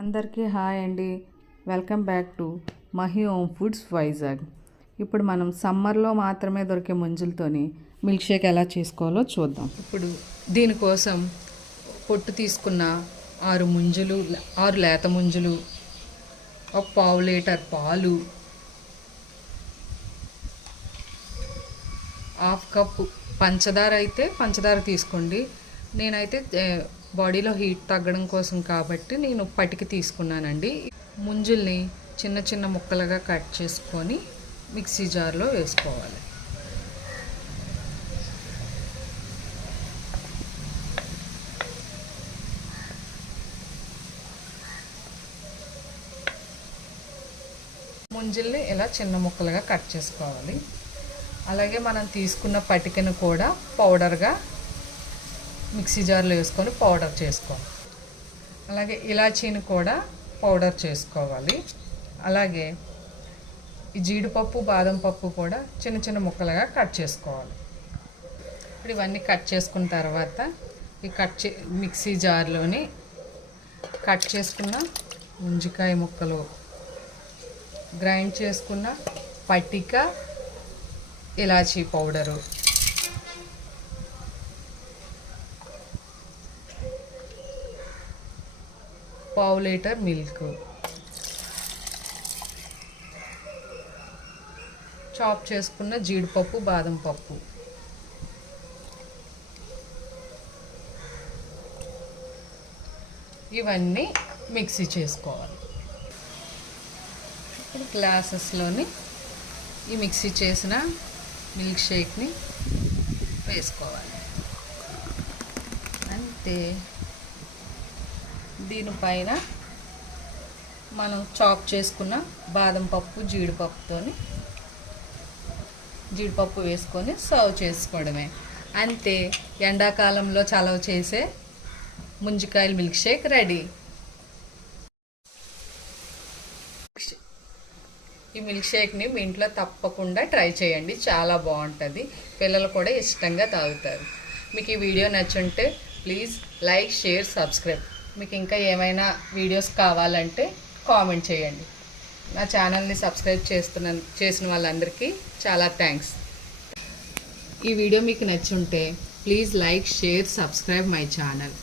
అందరికీ హాయ్ అండి. Welcome back to Mahi Home Foods Vizag. ఇప్పుడు మనం సమ్మర్లో మాత్రమే దొరికే ముంజులతోని మిల్క్ షేక్ ఎలా చేసుకోవాలో చూద్దాం. ఇప్పుడు దీనికోసం పొట్టు తీసుకున్న ఆరు ముంజులు ఆరు లేత ముంజులు ఒక పావు లీటర్ పాలు హాఫ్ కప్పు పంచదార అయితే పంచదార తీసుకోండి. నేనైతే బాడీలో హీట్ తగ్గడం కోసం కాబట్టి నేను పటికి తీసుకున్నానండి. ముంజుల్ని చిన్న చిన్న ముక్కలుగా కట్ చేసుకొని మిక్సీ జార్లో వేసుకోవాలి. ముంజిల్ని ఇలా చిన్న ముక్కలుగా కట్ చేసుకోవాలి. అలాగే మనం తీసుకున్న పటికను కూడా పౌడర్గా మిక్సీ జార్లో వేసుకొని పౌడర్ చేసుకోవాలి. అలాగే ఇలాచీని కూడా పౌడర్ చేసుకోవాలి. అలాగే ఈ జీడిపప్పు బాదం పప్పు కూడా చిన్న చిన్న ముక్కలుగా కట్ చేసుకోవాలి. ఇప్పుడు ఇవన్నీ కట్ చేసుకున్న తర్వాత ఈ కట్ చే మిక్సీ జార్లోని కట్ చేసుకున్న ముంజికాయ ముక్కలు గ్రైండ్ చేసుకున్న పట్టిక ఇలాచీ పౌడరు పావు లీటర్ మిల్క్. చాప్ చేసుకున్న జీడిపప్పు బాదం పప్పు. ఇవన్నీ మిక్సీ చేసుకోవాలి. ఇప్పుడు గ్లాసెస్లోని ఈ మిక్సీ చేసిన మిల్క్ షేక్ని వేసుకోవాలి. అంతే. దీనిపైన మనం చాప్ చేసుకున్న బాదం పప్పు జీడిపప్పుతో జీడిపప్పు వేసుకొని సర్వ్ చేసుకోవడమే. అంతే ఎండాకాలంలో చలవ చేసే ముంజికాయల మిల్క్ షేక్ రెడీ. ఈ మిల్క్ షేక్ని మీ ఇంట్లో తప్పకుండా ట్రై చేయండి చాలా బాగుంటుంది. పిల్లలు కూడా ఇష్టంగా తాగుతారు. మీకు ఈ వీడియో నచ్చుంటే ప్లీజ్ లైక్ షేర్ సబ్స్క్రైబ్. మీకు ఇంకా ఏమైనా వీడియోస్ కావాలంటే కామెంట్ చేయండి. నా ఛానల్ని సబ్స్క్రైబ్ చేస్తున్న చేసిన వాళ్ళందరికీ చాలా థ్యాంక్స్. ఈ వీడియో మీకు నచ్చుంటే please like share subscribe my channel.